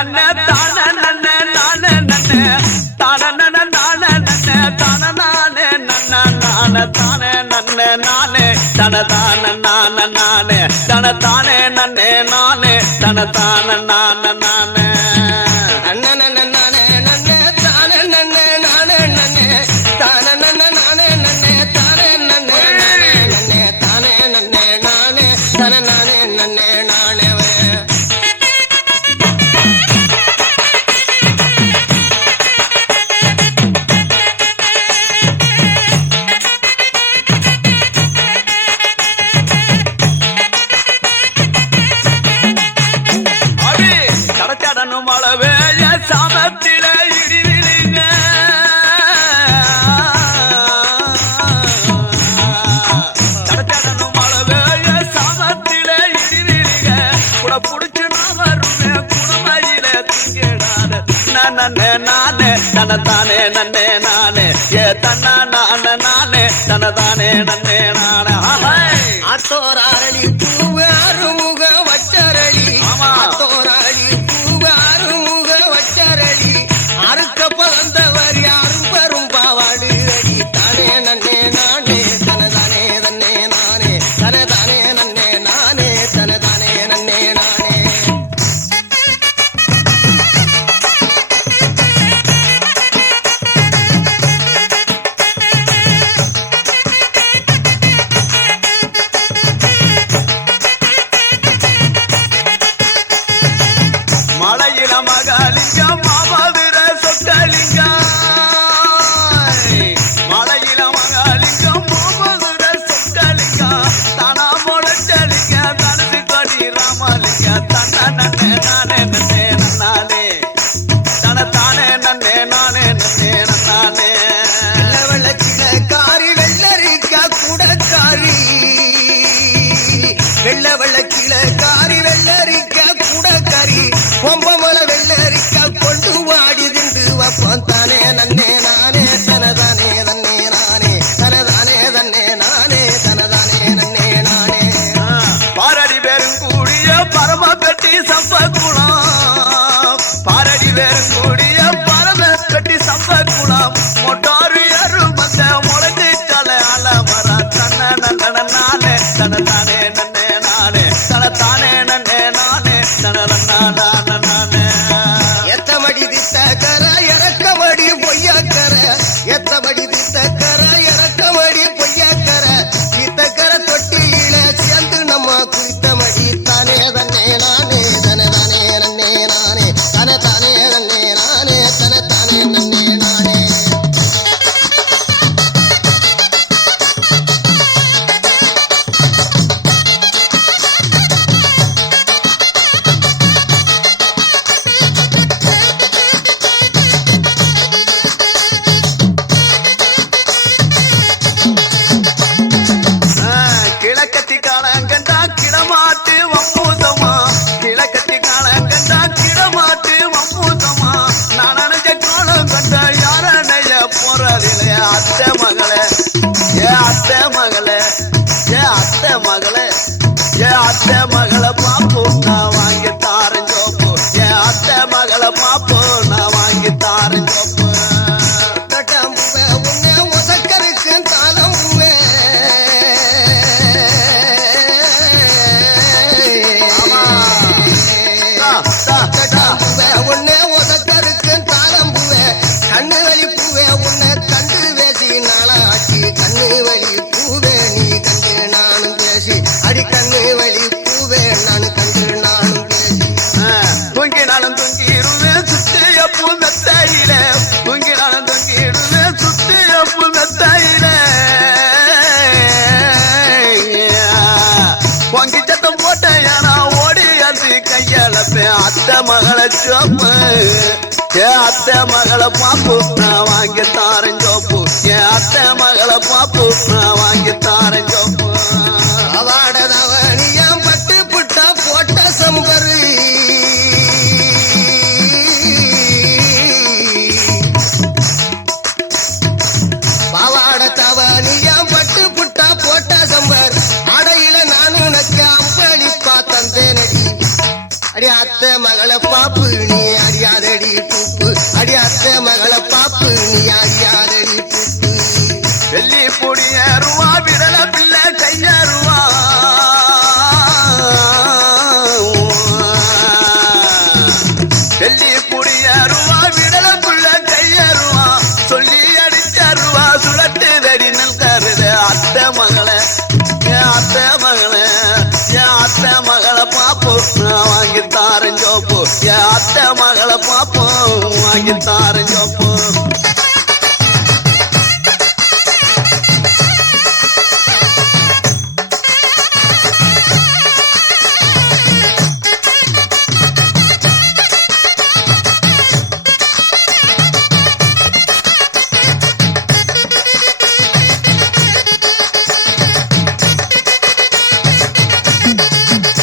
நன்னே தான நன்னே நானே நன்னே தான நன்ன நானே நன்னே தான நானே நன்ன நானே தானே நன்னே நானே தன தான நானே நானே தன தானே நன்னே நானே தன தான நானே நானே தனதானே நன்னே நானே ஏ தன்னா நானே நானே தனதானே நன்னே நானே அத்தோராளி பூவு அருமுக வச்சரளி அத்தோராளி பூவு அருமுக வச்சரளி அறுக்க பகந்தவர் யாரும் பெரும் பாவாடு அடி தானே நன்னே நானே தனதானே நன்னே நானே தனதானே நன்னே நானே தனதானே நன்னே நானே வெள்ள வெள்ளக்கில காரி வெள்ளரிக்க கூட கறி பொம்பமல வெள்ளரிக்க கொண்டு வாடி திண்டு வப்பம் தானே நன்னே நானே தனதானே நன்னே நானே தனதானே தன்னே நானே தனதானே நன்னே நானே பாரடி பேரும் கூடிய பரம பெட்டி சம்பகுளம் பாரடி பேரும் கூடிய பரம பெட்டி சம்பகுளம் மொட்டாரு எரு மந்த முளைச்சி தலை அலமர தன்ன நந்தன நானே தனதானே நன்னே நானே தனதானே நன்னே நானே தனதான நானே எத்தமடி தித்தக்கர இறக்கமடி பொய்யக்கர எத்தமடி தித்தக்கர இறக்கமடி பொய்யக்கர சித்தக்கர தொட்டியில சேர்ந்து நம்ம குறித்தமடி தானே தன்னே நானே தனதானே நன்னே நானே தனதானே நன்னே நானே தனதானே நன்னே நானே கிழக்கத்தி காலங்கண்டா கிடமாட்டு வம்பூதமா கிழக்கத்தி காலங்கண்டா கிடமாட்டு வம்பூதமா நான் நினைச்ச காலம் கண்ட யாரனைய போறதில்லை அத்தை மகளே ஏ அத்தை மகளே ஏ அத்தை மகளே ஏ அத்தை மகளை பாப்பு நான் வாங்கி தாரேன் சோப்பு ஏ அத்தை மகளை பாப்பு நான் வாங்கி தாரேன் சோப்பு உன்னை உசக்கருக்கு தாளம் உன்னை உதக்கருக்கு தாளம் பூவே கண்ணு வலி பூவே உன்னை கண்டு பேசி நாளாச்சு கண்ணு வலி பூவே நீ கண்டு நானும் பேசி அடி கண்ணு வலி பூவே நான் கண்டு நானும் பேசி தூங்கினாலும் தூங்கிடுவேன் சுத்தி அப்பு மெத்தையில தூங்கினாலும் தூங்கிடுவேன் சுத்தி அப்பு மெத்தையில பொங்கி சத்தம் போட்ட ஏனா ஓடி அது கையளப்பேன் அத்தை மகளை சோப்பு ஏ அத்தை மகளை பாப்பு நான் வாங்கி தாரேன் சோப்பு ஏ அத்தை மகளை பாப்பு நான் வாங்கி தாரேன் சோப்பு அவாடதவனியம் பட்டு புட்டா போட்ட சம்பரு பாவாட தவனியம் பட்டு புட்டா போட்ட சம்பர் அடையில நான் உனக்கு அம்பளிப்பா தந்தேனடி அடி அத்தை மகள மகளை பாப்பு நீ அறியாதடி டூப்பு அடி அத்தை மகளை பாப்பு நீ அறியாதடி டூப்பு வெள்ளி பொடியருவா விடல பிள்ளை கையருவா வெள்ளி பொடியருவா விடல பிள்ளை கையருவா சொல்லி அடிச்சருவா சுழட்டு வெடி நிற்கிறது அத்தை மகளை என் அத்தை மகளை பாப்பு நான் வாங்கி தாரேன் ஜோப்பு